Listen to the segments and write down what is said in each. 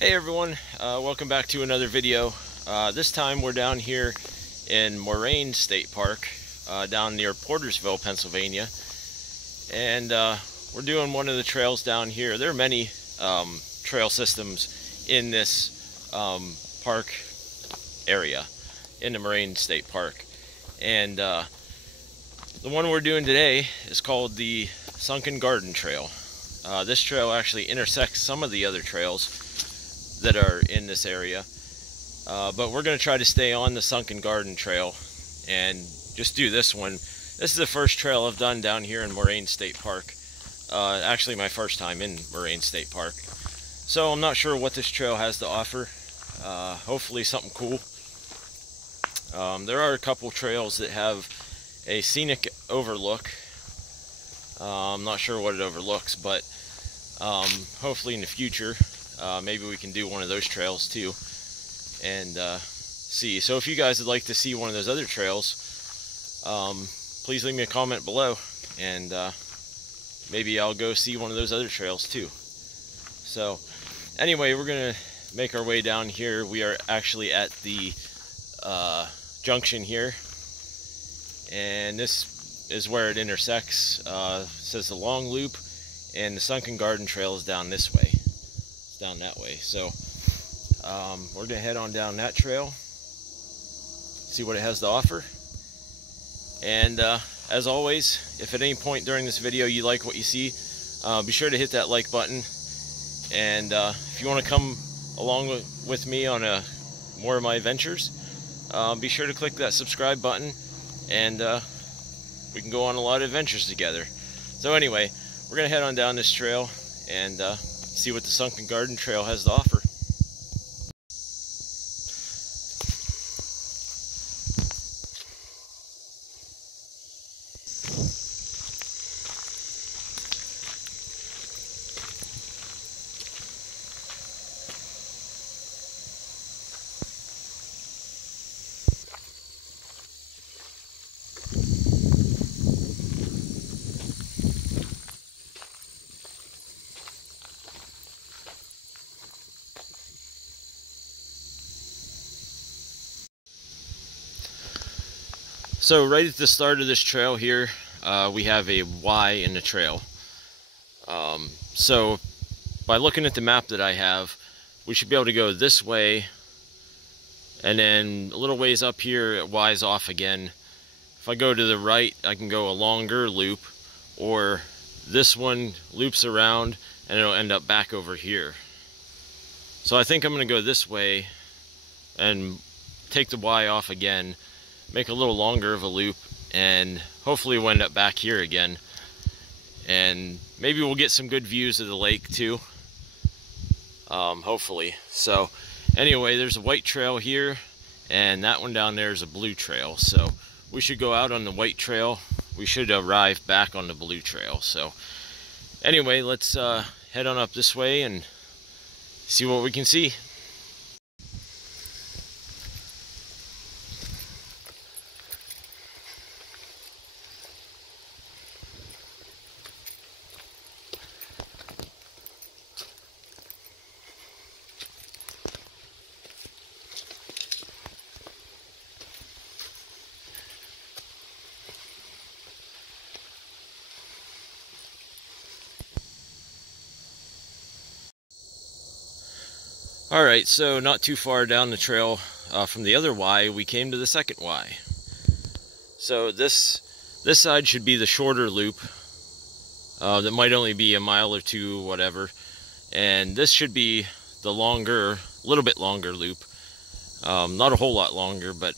Hey everyone, welcome back to another video. This time we're down here in Moraine State Park, down near Portersville, Pennsylvania. And we're doing one of the trails down here. There are many trail systems in this park area, in the Moraine State Park. And the one we're doing today is called the Sunken Garden Trail. This trail actually intersects some of the other trails that are in this area, but we're going to try to stay on the Sunken Garden Trail and just do this one. This is the first trail I've done down here in Moraine State Park. Actually my first time in Moraine State Park, so I'm not sure what this trail has to offer. Hopefully something cool. There are a couple trails that have a scenic overlook. I'm not sure what it overlooks, but hopefully in the future maybe we can do one of those trails too and see. So if you guys would like to see one of those other trails, please leave me a comment below, and maybe I'll go see one of those other trails too. So anyway, we're gonna make our way down here. We are actually at the junction here, and this is where it intersects. It says the long loop, and the Sunken Garden Trail is down this way. It's down that way. So we're gonna head on down that trail, see what it has to offer. And as always, if at any point during this video you like what you see, be sure to hit that like button. And if you want to come along with me on more of my adventures, be sure to click that subscribe button, and we can go on a lot of adventures together. So anyway, we're gonna head on down this trail and see what the Sunken Garden Trail has to offer. So right at the start of this trail here, we have a Y in the trail. So by looking at the map that I have, we should be able to go this way, and then a little ways up here it Y's off again. If I go to the right, I can go a longer loop, or this one loops around and it'll end up back over here. So I think I'm going to go this way and take the Y off again, make a little longer of a loop, and hopefully we'll end up back here again. And maybe we'll get some good views of the lake too, hopefully. So anyway, there's a white trail here, and that one down there is a blue trail. So we should go out on the white trail. We should arrive back on the blue trail. So anyway, let's head on up this way and see what we can see. Alright, so not too far down the trail from the other Y, we came to the second Y. So this side should be the shorter loop that might only be a mile or two, whatever. And this should be the longer, a little bit longer loop. Not a whole lot longer, but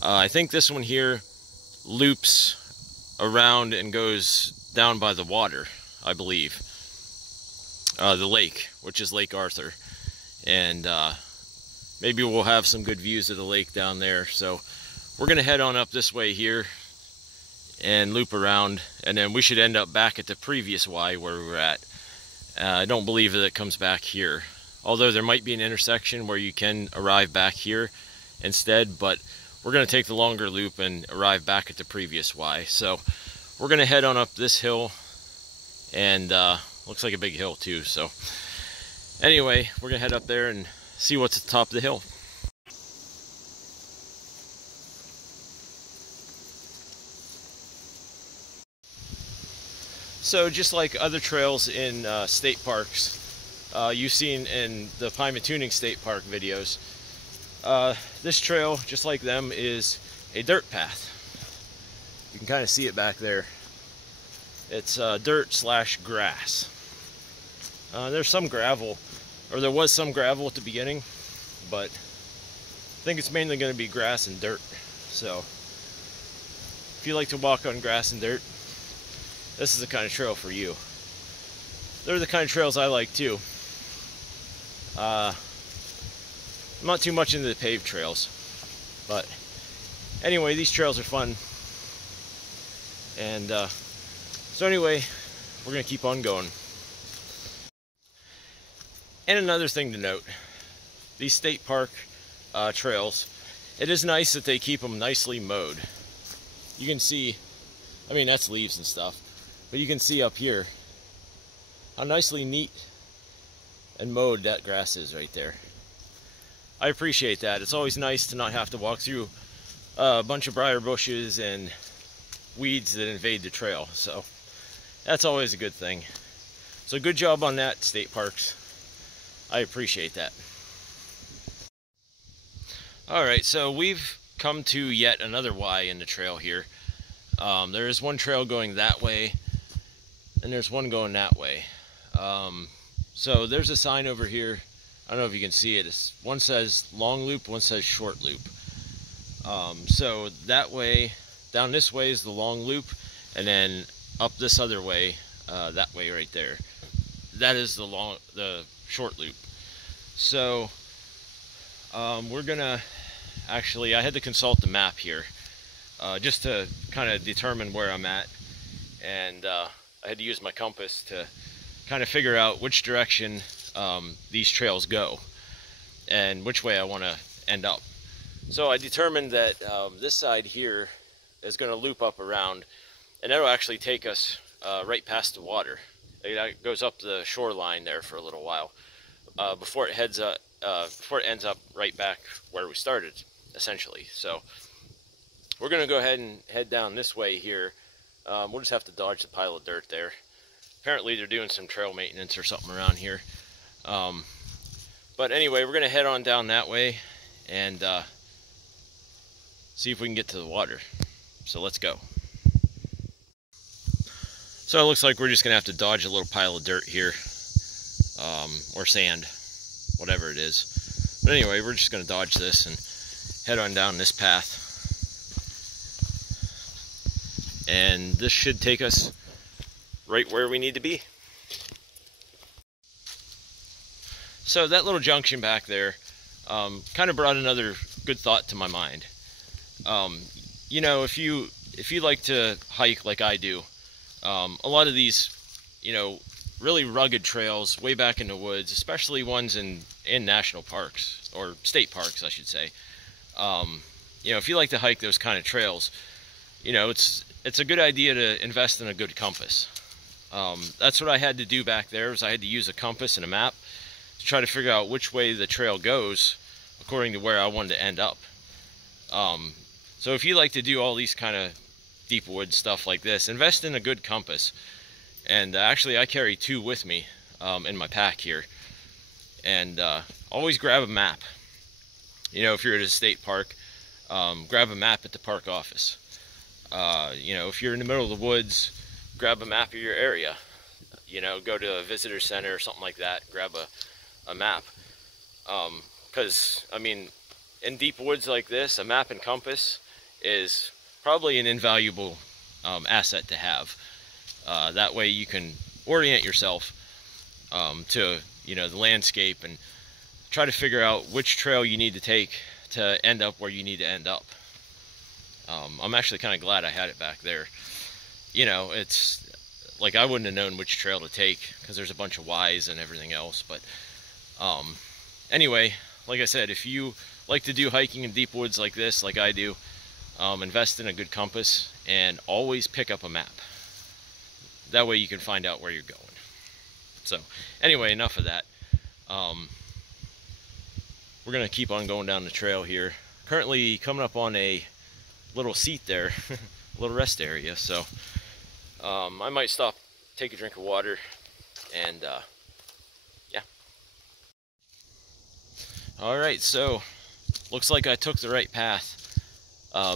I think this one here loops around and goes down by the water, I believe. The lake, which is Lake Arthur. And maybe we'll have some good views of the lake down there. So we're gonna head on up this way here and loop around, and then we should end up back at the previous Y where we were at. I don't believe that it comes back here, although there might be an intersection where you can arrive back here instead, but we're gonna take the longer loop and arrive back at the previous Y. So we're gonna head on up this hill, and looks like a big hill too. So Anyway, we're gonna head up there and see what's at the top of the hill. So just like other trails in state parks, you've seen in the Pine Tuning State Park videos, this trail, just like them, is a dirt path. You can kind of see it back there. It's dirt slash grass. There's some gravel, or there was some gravel at the beginning, but I think it's mainly going to be grass and dirt. So if you like to walk on grass and dirt, this is the kind of trail for you. They're the kind of trails I like too. I'm not too much into the paved trails, but anyway, these trails are fun. And so anyway, we're gonna keep on going. And another thing to note, these state park trails, it is nice that they keep them nicely mowed. You can see, I mean, that's leaves and stuff, but you can see up here how nicely neat and mowed that grass is right there. I appreciate that. It's always nice to not have to walk through a bunch of briar bushes and weeds that invade the trail. So that's always a good thing. So good job on that, state parks. I appreciate that. Alright, so we've come to yet another Y in the trail here. There is one trail going that way, and there's one going that way. So there's a sign over here. I don't know if you can see it. One says long loop, one says short loop. So that way, down this way is the long loop, and then up this other way, that way right there, that is the short loop. So we're gonna actually, I had to consult the map here just to kind of determine where I'm at, and I had to use my compass to kind of figure out which direction these trails go and which way I want to end up. So I determined that this side here is going to loop up around, and that'll actually take us right past the water. It goes up the shoreline there for a little while before it ends up right back where we started, essentially. So we're going to go ahead and head down this way here. We'll just have to dodge the pile of dirt there. Apparently they're doing some trail maintenance or something around here. But anyway, we're going to head on down that way and see if we can get to the water. So let's go. So it looks like we're just going to have to dodge a little pile of dirt here, or sand, whatever it is. But anyway, we're just going to dodge this and head on down this path. And this should take us right where we need to be. So that little junction back there kind of brought another good thought to my mind. You know, if you like to hike like I do, a lot of these, you know, really rugged trails way back in the woods, especially ones in national parks, or state parks I should say, you know, if you like to hike those kind of trails, you know, it's a good idea to invest in a good compass. That's what I had to do back there, was I had to use a compass and a map to try to figure out which way the trail goes according to where I wanted to end up. So if you like to do all these kind of deep wood stuff like this, invest in a good compass. And actually I carry two with me in my pack here. And always grab a map. You know, if you're at a state park, grab a map at the park office. You know, if you're in the middle of the woods, grab a map of your area. You know, go to a visitor center or something like that, grab a map. Because, I mean, in deep woods like this, a map and compass is probably an invaluable asset to have. That way you can orient yourself to, you know, the landscape and try to figure out which trail you need to take to end up where you need to end up. I'm actually kind of glad I had it back there. You know, it's like I wouldn't have known which trail to take because there's a bunch of Ys and everything else. But anyway, like I said, if you like to do hiking in deep woods like this, like I do, invest in a good compass and always pick up a map. That way you can find out where you're going. So anyway, enough of that. We're gonna keep on going down the trail here. Currently coming up on a little seat there, a little rest area. So I might stop, take a drink of water, and yeah. All right, so looks like I took the right path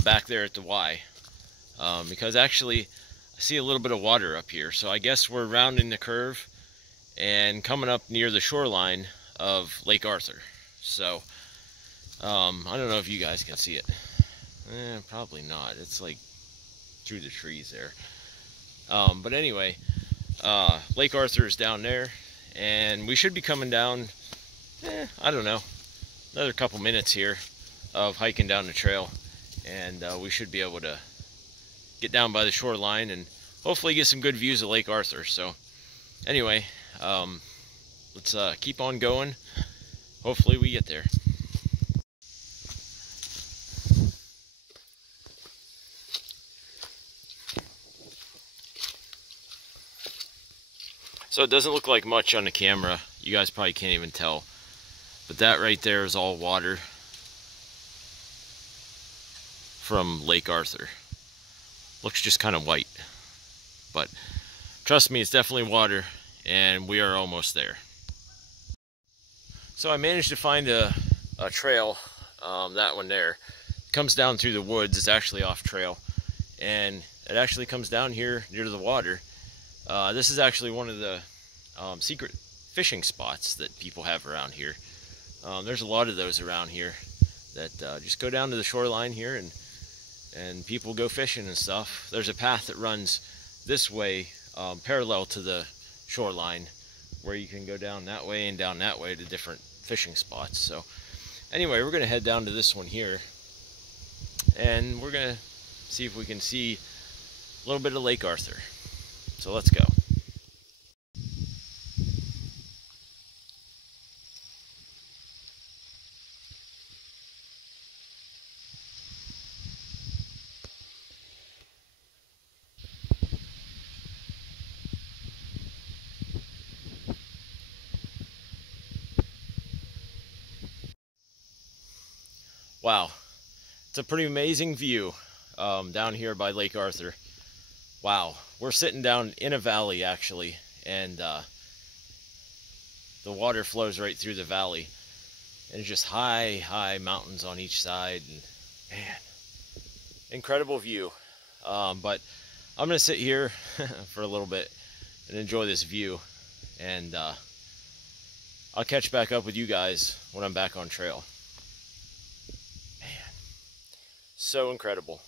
back there at the Y, because actually I see a little bit of water up here. So I guess we're rounding the curve and coming up near the shoreline of Lake Arthur. So I don't know if you guys can see it. Probably not. It's like through the trees there. But anyway, Lake Arthur is down there, and we should be coming down, I don't know, another couple minutes here of hiking down the trail, and we should be able to get down by the shoreline and hopefully get some good views of Lake Arthur. So anyway, let's keep on going. Hopefully we get there. So it doesn't look like much on the camera. You guys probably can't even tell. But that right there is all water from Lake Arthur. Looks just kind of white. But trust me, it's definitely water, and we are almost there. So I managed to find a trail, that one there. It comes down through the woods. It's actually off trail. And it actually comes down here near the water. This is actually one of the secret fishing spots that people have around here. There's a lot of those around here that just go down to the shoreline here, and people go fishing and stuff. There's a path that runs this way, parallel to the shoreline, where you can go down that way and down that way to different fishing spots. So anyway, we're gonna head down to this one here, and we're gonna see if we can see a little bit of Lake Arthur. So let's go. Wow, it's a pretty amazing view down here by Lake Arthur. Wow, we're sitting down in a valley actually, and the water flows right through the valley, and it's just high mountains on each side, and man, incredible view. But I'm gonna sit here for a little bit and enjoy this view, and I'll catch back up with you guys when I'm back on trail. Man, so incredible.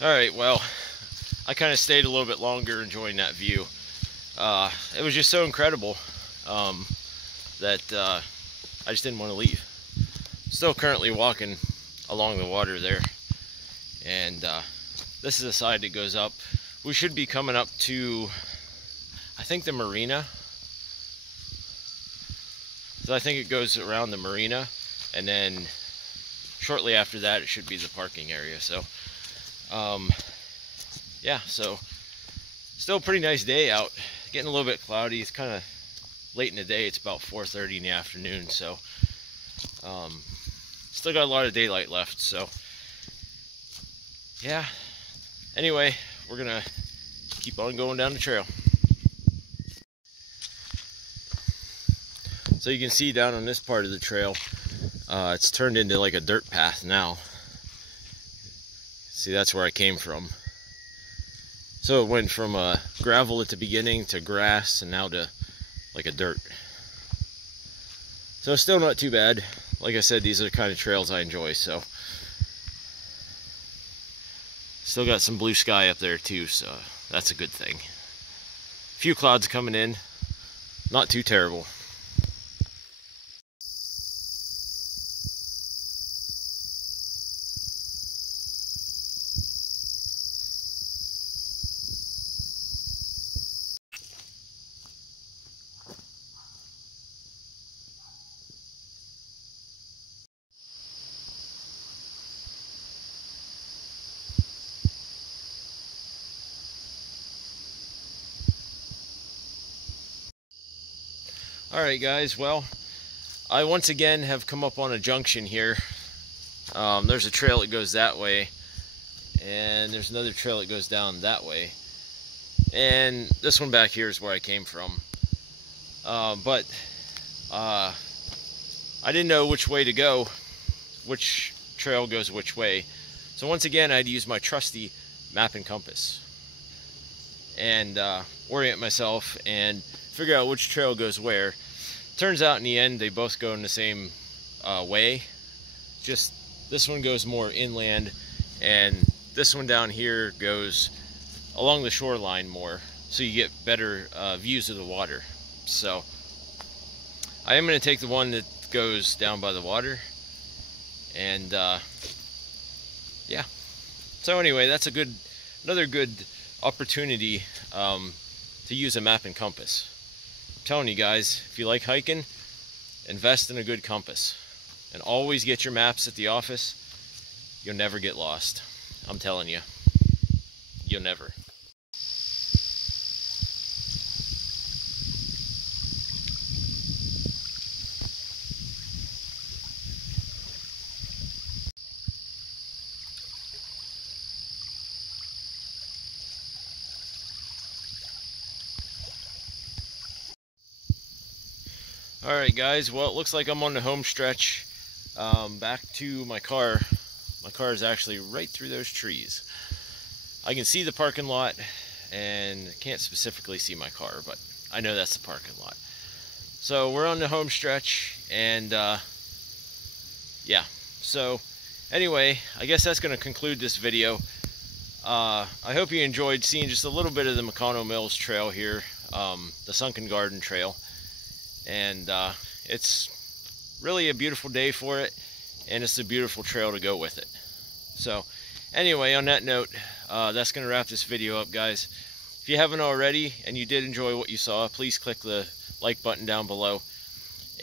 Alright, well, I kind of stayed a little bit longer enjoying that view. It was just so incredible that I just didn't want to leave. Still currently walking along the water there, and this is the side that goes up. We should be coming up to, I think, the marina. So I think it goes around the marina, and then shortly after that it should be the parking area. So yeah, so still a pretty nice day out. Getting a little bit cloudy. It's kind of late in the day. It's about 4:30 in the afternoon, so still got a lot of daylight left. So yeah, anyway, we're gonna keep on going down the trail. So you can see down on this part of the trail, it's turned into like a dirt path now. See, that's where I came from. So it went from gravel at the beginning to grass, and now to like a dirt. So still not too bad. Like I said, these are the kind of trails I enjoy. So still got some blue sky up there too, so that's a good thing. A few clouds coming in, not too terrible. Alright guys, well, I once again have come up on a junction here. There's a trail that goes that way, and there's another trail that goes down that way, and this one back here is where I came from. But I didn't know which way to go, which trail goes which way. So once again, I had to use my trusty map and compass and orient myself and figure out which trail goes where. Turns out in the end they both go in the same way, just this one goes more inland and this one down here goes along the shoreline more, so you get better views of the water. So I am going to take the one that goes down by the water, and yeah. So anyway, that's another good opportunity to use a map and compass. I'm telling you guys, if you like hiking, invest in a good compass, and always get your maps at the office. You'll never get lost. I'm telling you, you'll never. Alright guys, well, it looks like I'm on the home stretch. Back to my car. My car is actually right through those trees. I can see the parking lot and can't specifically see my car, but I know that's the parking lot. So we're on the home stretch, and yeah. So anyway, I guess that's going to conclude this video. I hope you enjoyed seeing just a little bit of the McConnell Mills Trail here, the Sunken Garden Trail. And it's really a beautiful day for it, and it's a beautiful trail to go with it. So anyway, on that note, that's going to wrap this video up, guys. If you haven't already and you did enjoy what you saw, please click the like button down below.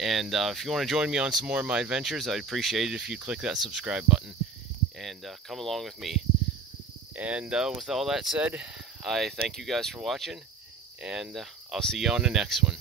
And if you want to join me on some more of my adventures, I'd appreciate it if you'd click that subscribe button and come along with me. And with all that said, I thank you guys for watching, and I'll see you on the next one.